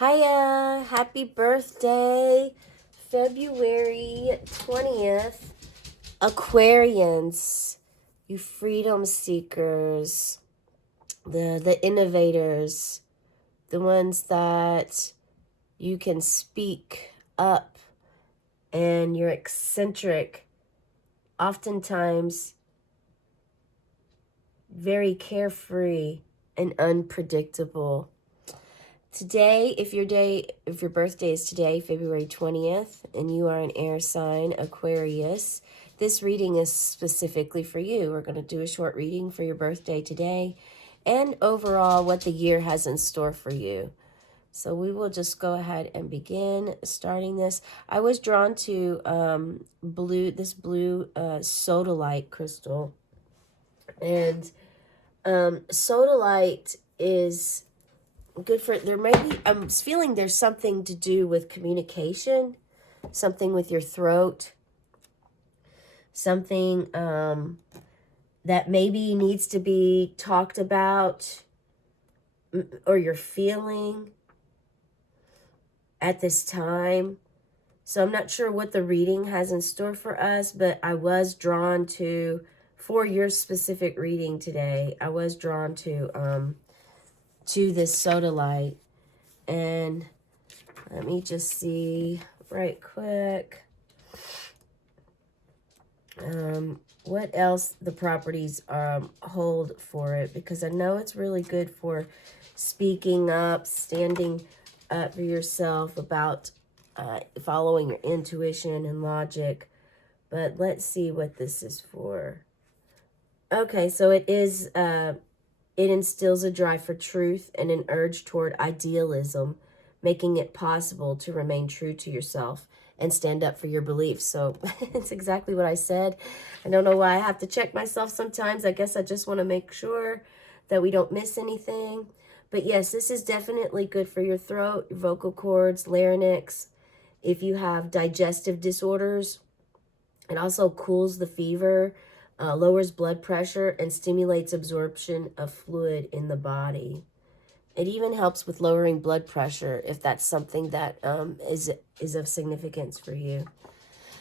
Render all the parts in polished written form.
Hiya, happy birthday, February 20th. Aquarians, you freedom seekers, the innovators, the ones that you can speak up and you're eccentric, oftentimes very carefree and unpredictable. Today, if your birthday is today, February 20th, and you are an air sign, Aquarius, this reading is specifically for you. We're going to do a short reading for your birthday today and overall what the year has in store for you. So we will just go ahead and begin starting this. I was drawn to this blue sodalite crystal. And sodalite is good for, there may be, I'm feeling there's something to do with communication, something with your throat, something that maybe needs to be talked about or you're feeling at this time. So I'm not sure what the reading has in store for us, but I was drawn to, for your specific reading today, I was drawn to this sodalite. And let me just see right quick what else the properties hold for it, because I know it's really good for speaking up, standing up for yourself about following your intuition and logic. But let's see what this is for. Okay, so it is, it instills a drive for truth and an urge toward idealism, making it possible to remain true to yourself and stand up for your beliefs. So it's exactly what I said. I don't know why I have to check myself sometimes. I guess I just want to make sure that we don't miss anything. But yes, this is definitely good for your throat, your vocal cords, larynx. If you have digestive disorders, it also cools the fever, lowers blood pressure, and stimulates absorption of fluid in the body. It even helps with lowering blood pressure if that's something that is of significance for you.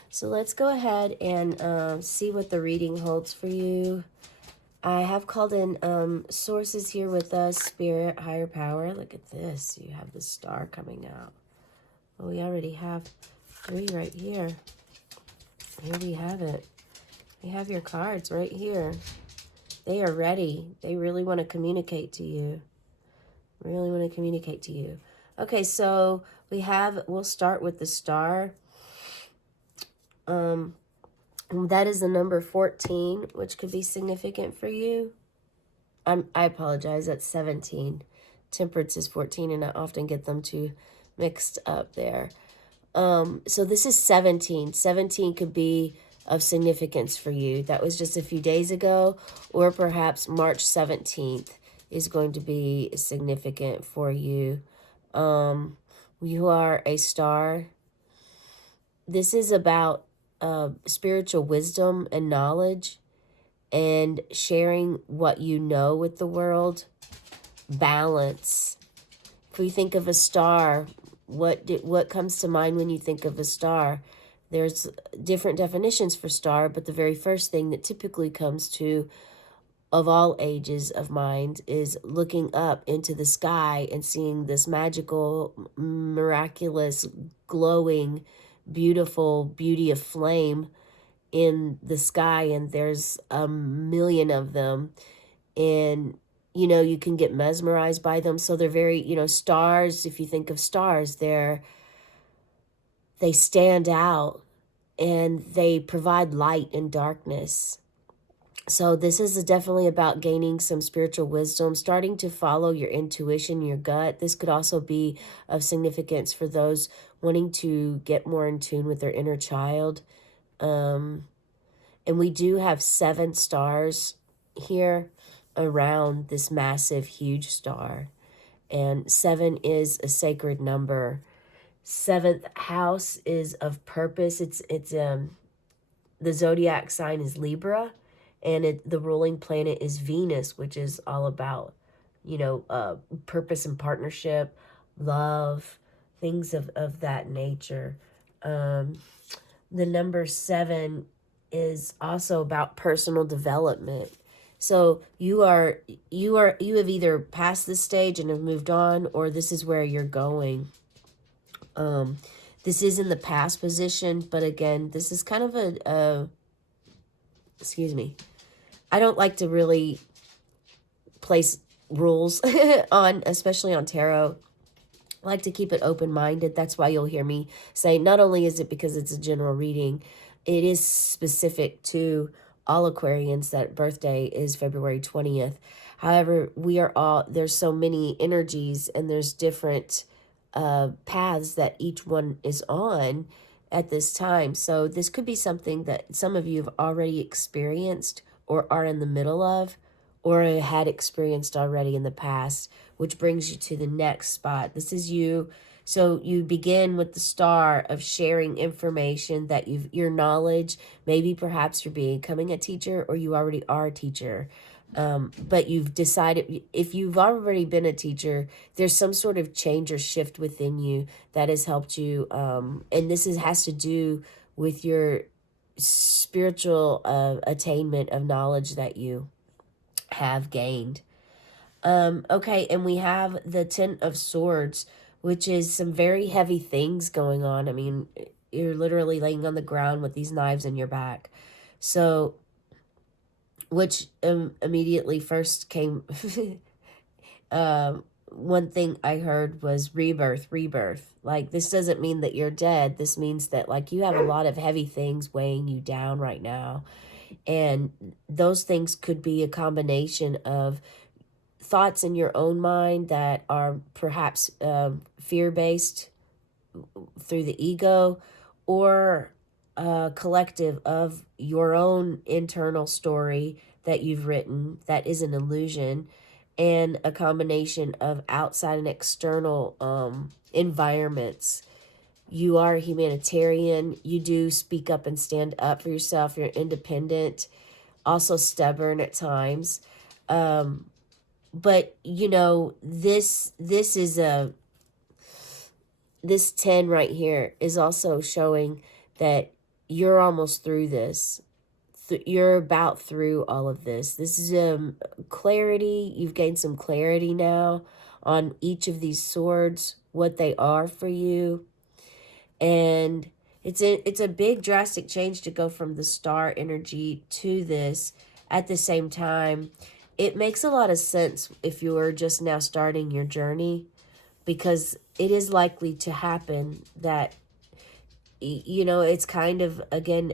So let's go ahead and see what the reading holds for you. I have called in sources here with us, spirit, higher power. Look at this. You have the star coming out. Well, we already have 3 right here. Here we have it. We have your cards right here. They are ready. They really want to communicate to you. Really want to communicate to you. Okay, so we'll start with the star. That is the number 14, which could be significant for you. I apologize, that's 17. Temperance is 14, and I often get them too mixed up there. So this is 17. 17 could be of significance for you. That was just a few days ago, or perhaps March 17th is going to be significant for you. You are a star. This is about spiritual wisdom and knowledge and sharing what you know with the world. Balance. If we think of a star, what comes to mind when you think of a star? There's different definitions for star, but the very first thing that typically comes to, of all ages of mind, is looking up into the sky and seeing this magical, miraculous, glowing, beautiful beauty of flame in the sky, and there's a million of them, and you can get mesmerized by them. So they're very, stars, if you think of stars, they stand out and they provide light in darkness. So this is definitely about gaining some spiritual wisdom, starting to follow your intuition, your gut. This could also be of significance for those wanting to get more in tune with their inner child. And we do have 7 stars here around this massive, huge star. And 7 is a sacred number. 7th house is of purpose. It's the zodiac sign is Libra, and the ruling planet is Venus, which is all about, purpose and partnership, love, things of that nature. The number 7 is also about personal development. So you have either passed this stage and have moved on, or this is where you're going. Um, this is in the past position, but again, this is kind of a excuse me. I don't like to really place rules on, especially on tarot. I like to keep it open-minded. That's why you'll hear me say, not only is it because it's a general reading, it is specific to all Aquarians that birthday is February 20th. However, we are all, there's so many energies and there's different paths that each one is on at this time. So this could be something that some of you have already experienced or are in the middle of or had experienced already in the past, which brings you to the next spot. This is you. So you begin with the star of sharing information that your knowledge, maybe perhaps you're becoming a teacher or you already are a teacher. But you've decided, if you've already been a teacher, there's some sort of change or shift within you that has helped you. And has to do with your spiritual attainment of knowledge that you have gained. Okay, and we have the Ten of Swords, which is some very heavy things going on. I mean, you're literally laying on the ground with these knives in your back. So, which immediately first came, one thing I heard was rebirth, rebirth. Like, this doesn't mean that you're dead. This means that, like, you have a lot of heavy things weighing you down right now. And those things could be a combination of thoughts in your own mind that are perhaps fear-based through the ego, or a collective of your own internal story that you've written that is an illusion, and a combination of outside and external environments. You are a humanitarian. You do speak up and stand up for yourself. You're independent, also stubborn at times. But you know, this 10 right here is also showing that you're almost through this. You're about through all of this. This is clarity. You've gained some clarity now on each of these swords, what they are for you. And it's a big drastic change to go from the star energy to this. At the same time, it makes a lot of sense if you are just now starting your journey, because it is likely to happen that, you know, it's kind of, again,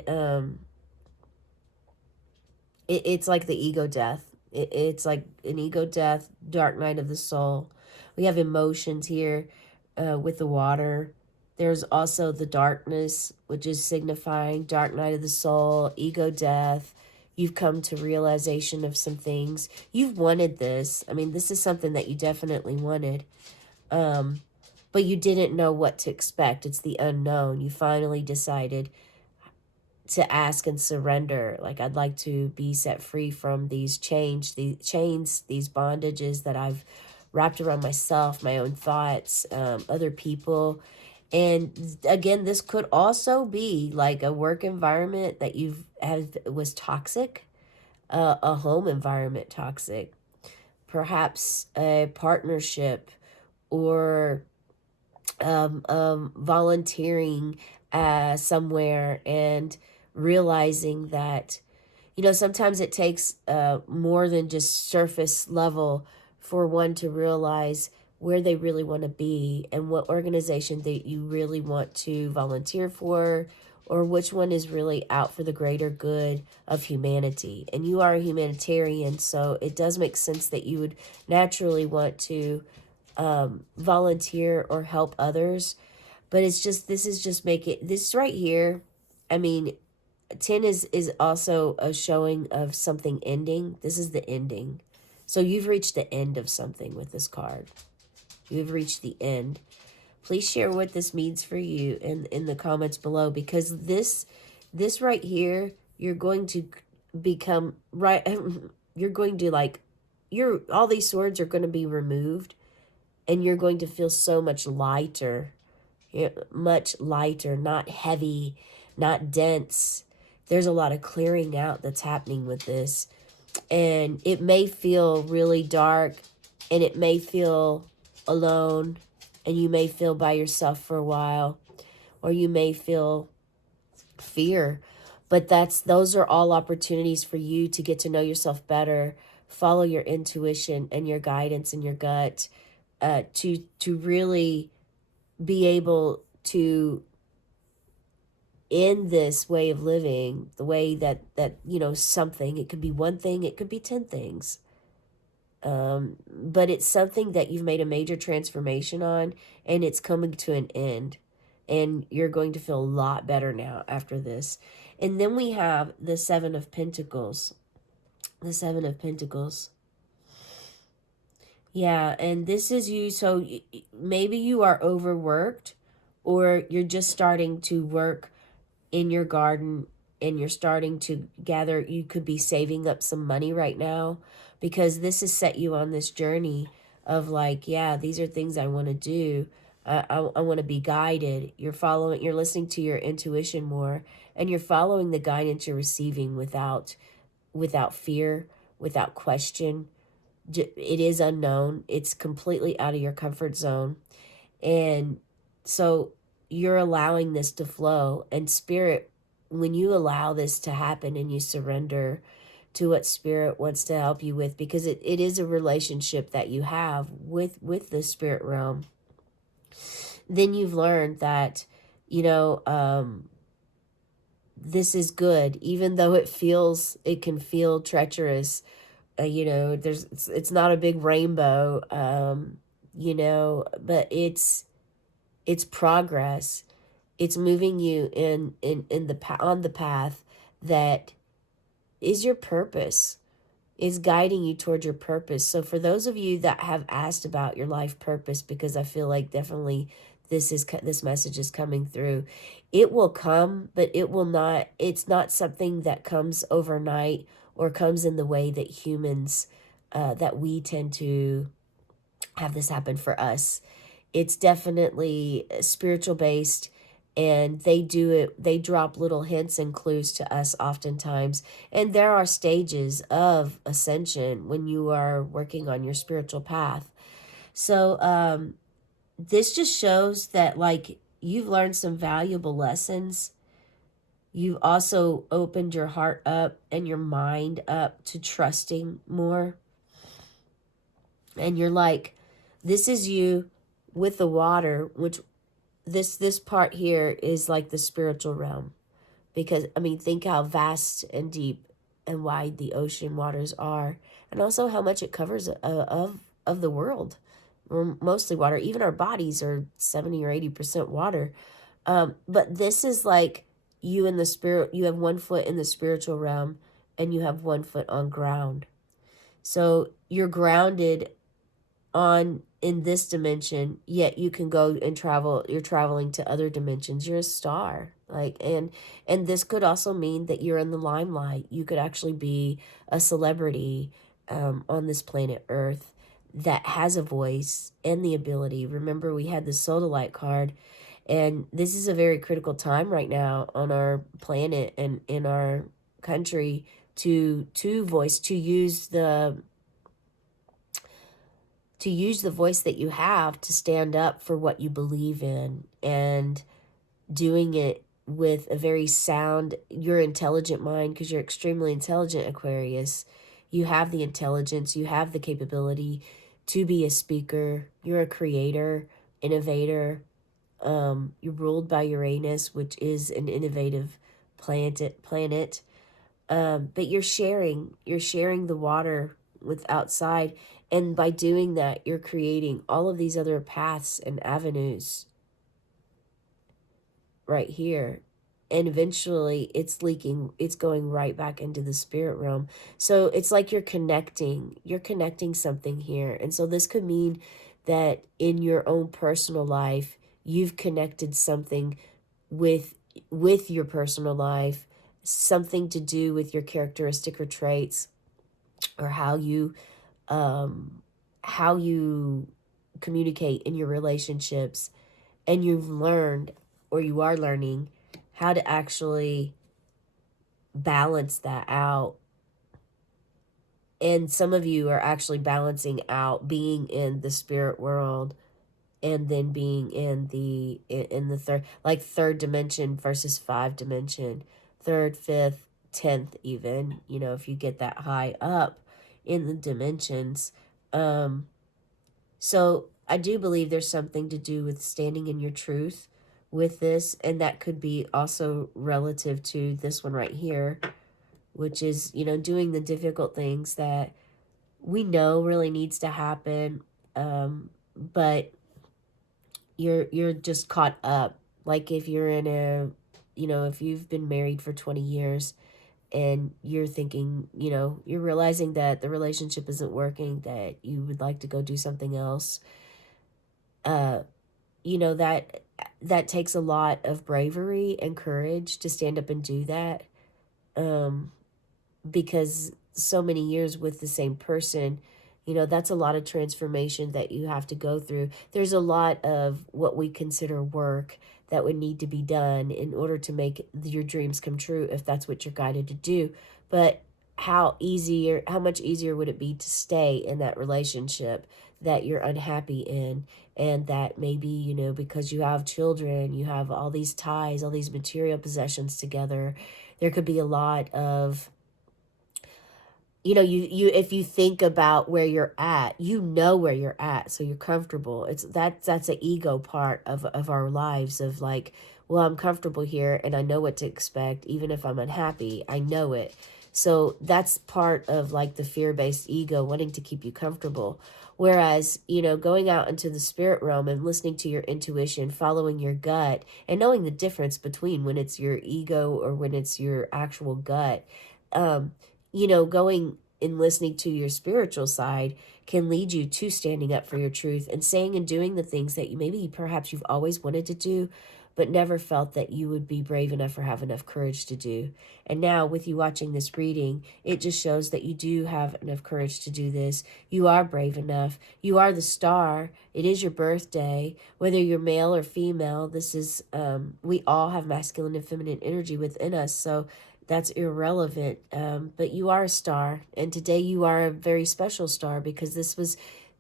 it's like the ego death. It's like an ego death, dark night of the soul. We have emotions here with the water. There's also the darkness, which is signifying dark night of the soul, ego death. You've come to realization of some things. You've wanted this. I mean, this is something that you definitely wanted. But you didn't know what to expect. It's the unknown. You finally decided to ask and surrender. Like, I'd like to be set free from these chains, these bondages that I've wrapped around myself, my own thoughts, other people. And again, this could also be like a work environment that was toxic, a home environment toxic, perhaps a partnership, or volunteering somewhere and realizing that, you know, sometimes it takes more than just surface level for one to realize where they really want to be and what organization that you really want to volunteer for, or which one is really out for the greater good of humanity. And you are a humanitarian, so it does make sense that you would naturally want to volunteer or help others. But it's just, this is just this right here. I mean, 10 is also a showing of something ending. This is the ending. So you've reached the end of something with this card. You've reached the end. Please share what this means for you in the comments below, because this right here, you're going to become right. You're going to, like, all these swords are going to be removed, and you're going to feel so much lighter, much lighter, not heavy, not dense. There's a lot of clearing out that's happening with this. And it may feel really dark, and it may feel alone, and you may feel by yourself for a while, or you may feel fear. But those are all opportunities for you to get to know yourself better, follow your intuition and your guidance and your gut, to really be able to end this way of living, the way that something, it could be one thing, it could be 10 things, but it's something that you've made a major transformation on, and it's coming to an end, and you're going to feel a lot better now after this. And then we have the Seven of Pentacles. The Seven of Pentacles. Yeah, and this is you. So maybe you are overworked, or you're just starting to work in your garden, and you're starting to gather. You could be saving up some money right now, because this has set you on this journey of like, yeah, these are things I want to do. I want to be guided. You're listening to your intuition more, and you're following the guidance you're receiving without fear, without question. It is unknown. It's completely out of your comfort zone. And so you're allowing this to flow. And spirit, when you allow this to happen and you surrender to what spirit wants to help you with, because it is a relationship that you have with the spirit realm, then you've learned that, this is good, even though it can feel treacherous. It's not a big rainbow, but it's progress. It's moving you in on the path that is your purpose, is guiding you toward your purpose. So for those of you that have asked about your life purpose, because I feel like definitely this message is coming through, it will come, but it's not something that comes overnight or comes in the way that humans, that we tend to have this happen for us. It's definitely spiritual based, and they drop little hints and clues to us oftentimes. And there are stages of ascension when you are working on your spiritual path. So this just shows that, like, you've learned some valuable lessons. You've also opened your heart up and your mind up to trusting more. And you're like, this is you with the water, which this part here is like the spiritual realm. Because, I mean, think how vast and deep and wide the ocean waters are, and also how much it covers of the world. We're mostly water. Even our bodies are 70 or 80% water. But this is like you in the spirit. You have 1 foot in the spiritual realm, and you have 1 foot on ground. So you're grounded on in this dimension, yet you can go and travel. You're traveling to other dimensions. You're a star. Like, and this could also mean that you're in the limelight. You could actually be a celebrity, on this planet Earth, that has a voice and the ability. Remember, we had the Sodalite card, and this is a very critical time right now on our planet and in our country to voice, to use the voice that you have to stand up for what you believe in, and doing it with a very sound, your intelligent mind, because you're extremely intelligent, Aquarius. You have the intelligence, you have the capability to be a speaker. You're a creator, innovator. You're ruled by Uranus, which is an innovative planet. But you're sharing the water with outside, and by doing that, you're creating all of these other paths and avenues right here, and eventually it's going right back into the spirit realm. So it's like you're connecting something here. And so this could mean that in your own personal life, you've connected something with your personal life, something to do with your characteristic or traits, or how you communicate in your relationships, and you've learned, or you are learning, how to actually balance that out. And some of you are actually balancing out being in the spirit world and then being in the third, like third dimension versus five dimension, third, fifth, 10th, even, you know, if you get that high up in the dimensions. So I do believe there's something to do with standing in your truth with this, and that could be also relative to this one right here, which is, you know, doing the difficult things that we know really needs to happen, but you're just caught up. Like if you're in a, you know, if you've been married for 20 years and you're thinking, you know, you're realizing that the relationship isn't working, that you would like to go do something else, uh you know, that takes a lot of bravery and courage to stand up and do that. um because so many years with the same person, you know, that's a lot of transformation that you have to go through. There's a lot of what we consider work that would need to be done in order to make your dreams come true, if that's what you're guided to do. But how much easier would it be to stay in that relationship that you're unhappy in, and that maybe, you know, because you have children, you have all these ties, all these material possessions together, there could be a lot of, you know, you if you think about where you're at, you know where you're at, so you're comfortable. It's that's the ego part of our lives, of like, well, I'm comfortable here and I know what to expect. Even if I'm unhappy, I know it. So that's part of like the fear-based ego wanting to keep you comfortable. Whereas, you know, going out into the spirit realm and listening to your intuition, following your gut, and knowing the difference between when it's your ego or when it's your actual gut. um you know, going and listening to your spiritual side can lead you to standing up for your truth and saying and doing the things that you maybe perhaps you've always wanted to do, but never felt that you would be brave enough or have enough courage to do. And now, with you watching this reading, it just shows that you do have enough courage to do this. You are brave enough. You are the star. It is your birthday. Whether you're male or female, this is, we all have masculine and feminine energy within us. So that's irrelevant. But you are a star, and today you are a very special star, because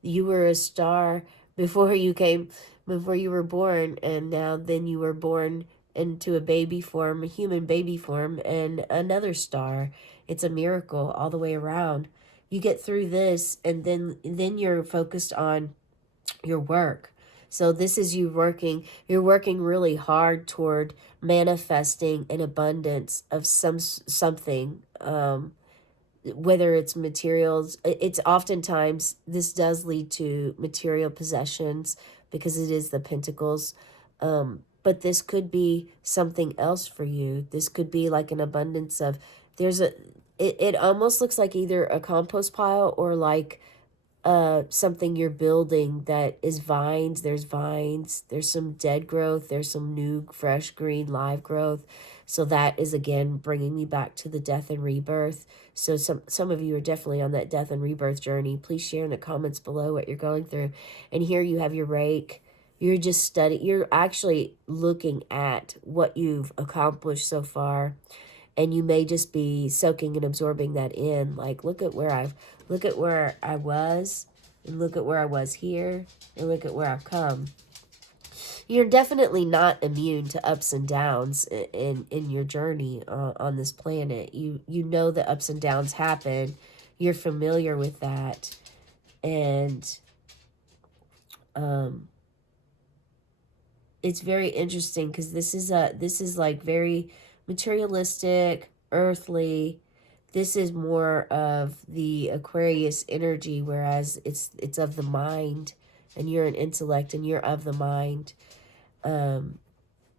you were a star before you came, before you were born, and now then you were born into a baby form, a human baby form, and another star. It's a miracle all the way around. You get through this, and then you're focused on your work. So this is you're working really hard toward manifesting an abundance of something, whether it's materials. It's oftentimes, this does lead to material possessions because it is the pentacles. But this could be something else for you. This could be like an abundance of, it almost looks like either a compost pile or like something you're building that is vines, there's some dead growth, there's some new fresh green live growth. So that is again bringing me back to the death and rebirth. So some of you are definitely on that death and rebirth journey. Please share in the comments below what you're going through. And here you have your rake. You're actually looking at what you've accomplished so far, and you may just be soaking and absorbing that in. Like, look at where I was, and look at where I was here, and look at where I've come. You're definitely not immune to ups and downs in your journey on this planet. You know that ups and downs happen. You're familiar with that, and it's very interesting because this is like very materialistic, earthly. This is more of the Aquarius energy, whereas it's of the mind, and you're an intellect, and you're of the mind. And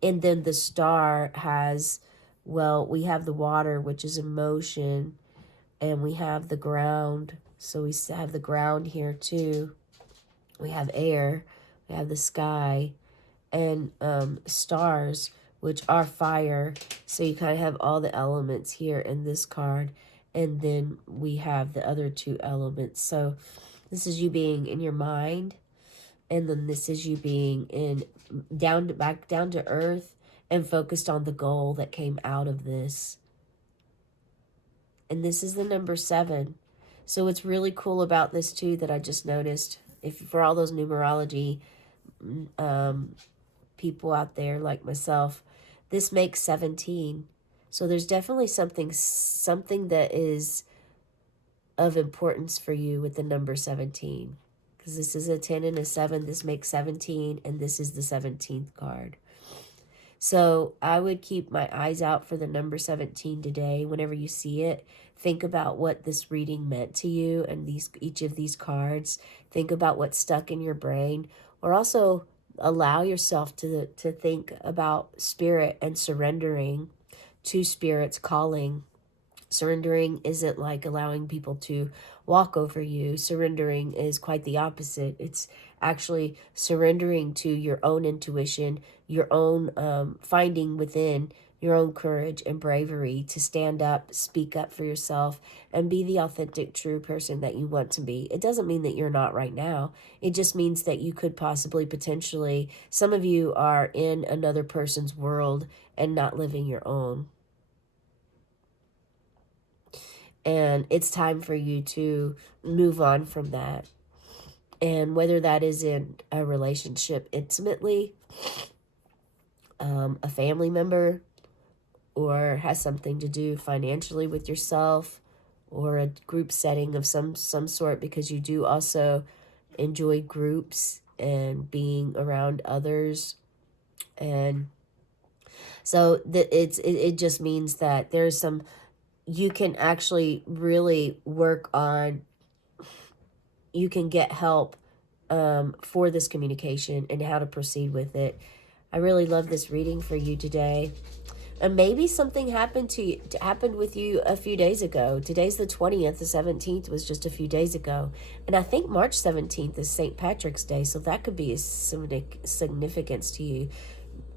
then the star has, well, we have the water, which is emotion, and we have the ground. So we have the ground here too. We have air, we have the sky, and stars, which are fire. So you kind of have all the elements here in this card, and then we have the other two elements. So this is you being in your mind, And then this is you being back down to earth and focused on the goal that came out of this. And this is the number 7. So what's really cool about this too that I just noticed, if for all those numerology people out there like myself, this makes 17. So there's definitely something that is of importance for you with the number 17. Because this is a 10 and a 7, this makes 17, and this is the 17th card. So I would keep my eyes out for the number 17 today. Whenever you see it, think about what this reading meant to you and each of these cards. Think about what's stuck in your brain, or also allow yourself to think about spirit and surrendering to spirit's calling. Surrendering isn't like allowing people to walk over you. Surrendering is quite the opposite. It's actually surrendering to your own intuition, your own finding within your own courage and bravery to stand up, speak up for yourself, and be the authentic, true person that you want to be. It doesn't mean that you're not right now. It just means that you could possibly, potentially, some of you are in another person's world and not living your own. And it's time for you to move on from that. And whether that is in a relationship intimately, a family member, or has something to do financially with yourself, or a group setting of some sort, because you do also enjoy groups and being around others. And so it just means that there's some, you can actually really work on, you can get help for this communication and how to proceed with it. I really love this reading for you today. And maybe something happened with you a few days ago. Today's the 20th, the 17th was just a few days ago. And I think March 17th is St. Patrick's Day, so that could be a significance to you.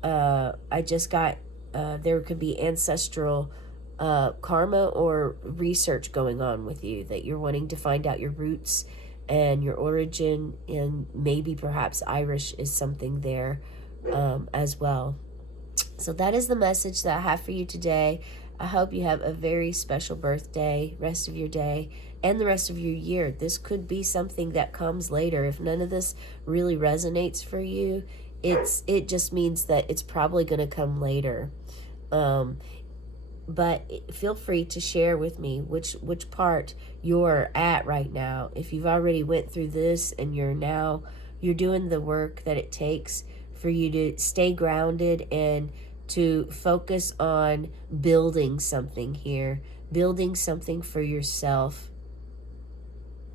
I just got, there could be ancestral karma or research going on with you, that you're wanting to find out your roots and your origin, and maybe perhaps Irish is something there as well. So that is the message that I have for you today. I hope you have a very special birthday, rest of your day, and the rest of your year. This could be something that comes later. If none of this really resonates for you, it just means that it's probably going to come later. But feel free to share with me which part you're at right now. If you've already went through this and you're doing the work that it takes for you to stay grounded and to focus on building something here, building something for yourself.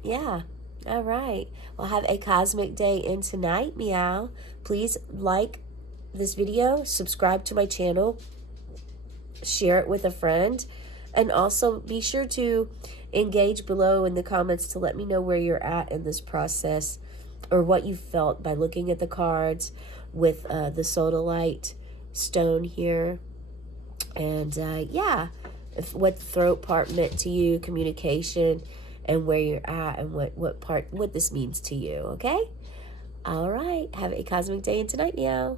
Yeah. All right. Well, have a cosmic day in tonight, meow. Please like this video, subscribe to my channel, share it with a friend, and also be sure to engage below in the comments to let me know where you're at in this process, or what you felt by looking at the cards with the sodalite stone here. And yeah, what the throat part meant to you, communication, and where you're at, and what this means to you. Okay. All right. Have a cosmic day and tonight, meow.